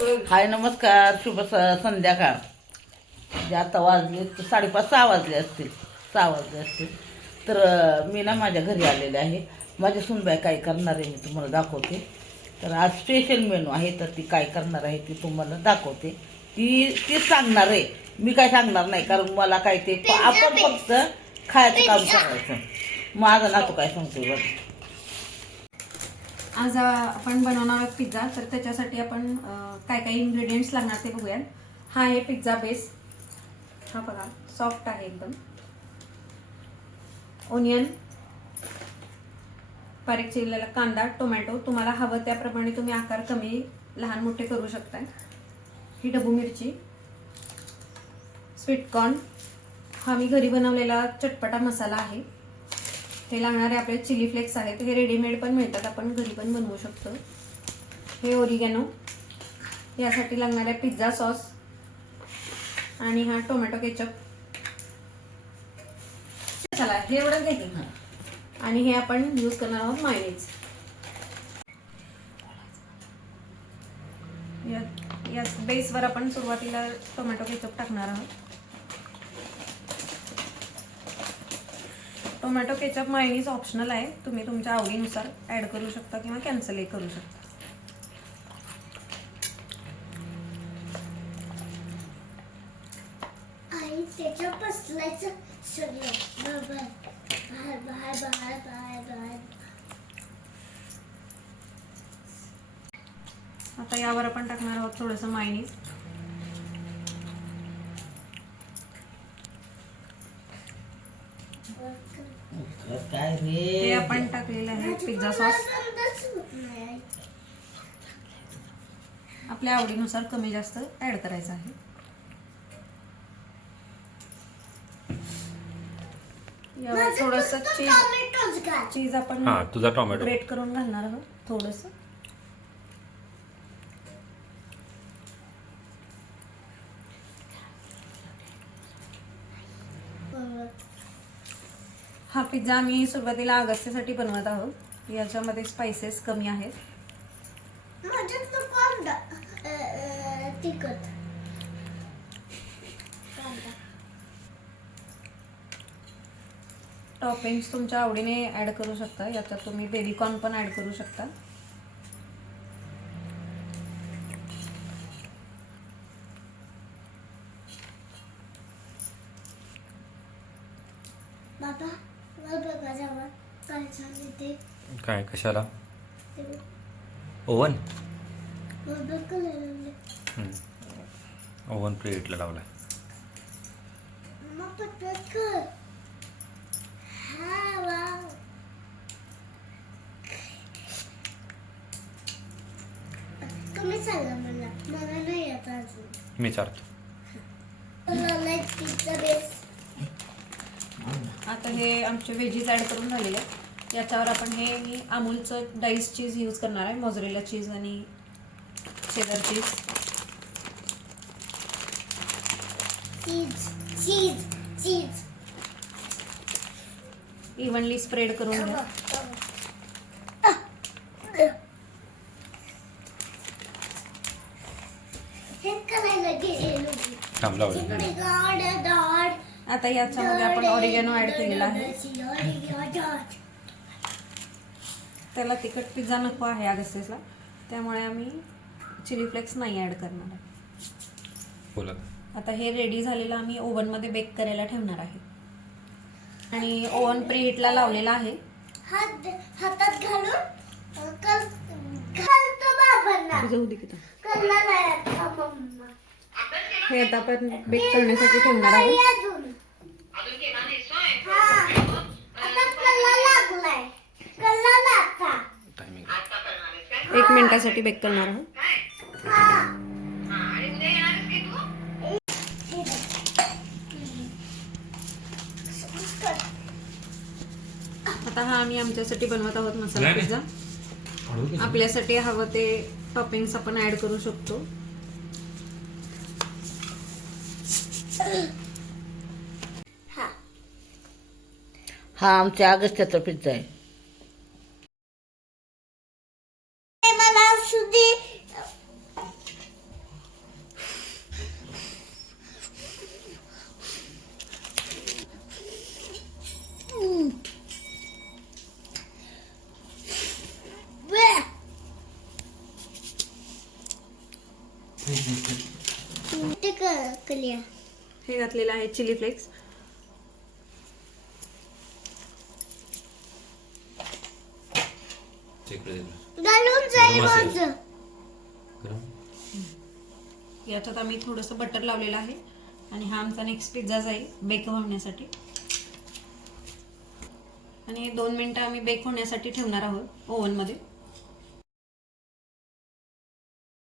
हाय नमस्कार, शुभ संध्याकाळ. म्हणजे आता वाजले 5:30-6 वाजले असतील, 6 वाजले असतील. तर मी ना माझ्या घरी आलेले आहे. माझी सुनबाई काय करणार आहे मी तुम्हाला दाखवते. तर आज स्पेशल मेनू आहे, तर ती काय करणार आहे ती तुम्हाला दाखवते. तीच सांगणार आहे, मी काय सांगणार नाही, कारण मला काय ते आपण फक्त खायचं काम करायचं. माझा नातू काय सांगतोय बघ. आज आपण बनवणार आहोत पिझ्झा. तर त्याच्यासाठी आपण काय काय इन्ग्रेडियंट्स लागणार ते बघूयात. हा आहे पिझ्झा बेस. हा बघा सॉफ्ट आहे एकदम. ओनियन, बारीक चिरलेला कांदा, टोमॅटो, तुम्हाला हवं त्याप्रमाणे तुम्ही आकार कमी लहान मोठे करू शकताय. ही ढबू मिरची, स्वीटकॉर्न, हा मी घरी बनवलेला चटपटा मसाला आहे. हे लागणारे आपले चिली फ्लेक्स आहेत. हे रेडीमेड पण मिळतात, आपण घरी पण बनवू शकतो. हे ओरिगॅनो, यासाठी लागणारे पिझ्झा सॉस, आणि हा टोमॅटो केचप. चला हे एवढं घ्यायचं. आणि हे आपण यूज करणार आहोत मायोनीज. या बेसवर आपण सुरुवातीला टोमॅटो केचप टाकणार आहोत. टोमॅटो केचप मायोनीज ऑप्शनल आहे, तुम्ही तुमच्या आवडीनुसार ऍड करू शकता किंवा कॅन्सलही करू शकता. आता यावर आपण टाकणार आहोत थोडंसं मायोनीज. हे आपण टाकलेलं आहे पिझ्झा सॉस. आपल्या आवडीनुसार कमी जास्त ऍड करायचं आहे. यावर थोडंसं चीज आपण तुझा टोमॅटो ग्रेट करून घालणार आहोत थोडंसं. हा पिझ्झा आम्ही सुरुवातीला अगस्त्यासाठी बनवत आहोत. याच्यामध्ये स्पाइसेस कमी आहेत. टॉपिंग्स तुमच्या आवडीने ऍड करू शकता. याच्यात तुम्ही बेबी कॉर्न पण ऍड करू शकता. काय कशाला ओव्हन ओव्हन प्लेटला लावलाय. मी चालतो. आता हे आमचे व्हेजीज ऍड करून झालेले आहेत. याच्यावर आपण हे मी अमूलचं डाईस चीज यूज करणार आहे. मोझरेला चीज आणि चेडर चीज. इव्हनली स्प्रेड करून घ्या. आता याच्यामध्ये आपण ऑरिगॅनो ऍड केलेला आहे. त्याला तिखट पिझ्झा नको आहे अगस्त्याला, त्यामुळे आम्ही चिली फ्लेक्स नाही ऍड करणार आहे. आता हे रेडी झालेलं आम्ही ओव्हनमध्ये बेक करायला ठेवणार आहे. आणि ओव्हन प्रीहीटला लावलेला आहे. हातात घालून हे आता आपण बेक करण्यासाठी ठेवणार आहोत. 1 मिनिटासाठी बेक करणार आहोत. आता हा आम्ही आमच्यासाठी बनवत आहोत मसाला पिझ्झा. आपल्यासाठी हवं ते टॉपिंग्स आपण ऍड करू शकतो. हा आमच्या अगस्त्याचा पिझ्झा आहे. ते कलिया हे घातलेलं आहे चिली फ्लेक्स. घालून जाईल माझं. याच्यात आम्ही थोडंसं बटर लावलेलं आहे आणि हा आमचा नेक्स्ट पिझ्झा जाईल बेक होण्यासाठी. आणि 2 मिनिटं आम्ही बेक होण्यासाठी ठेवणार आहोत ओव्हनमध्ये.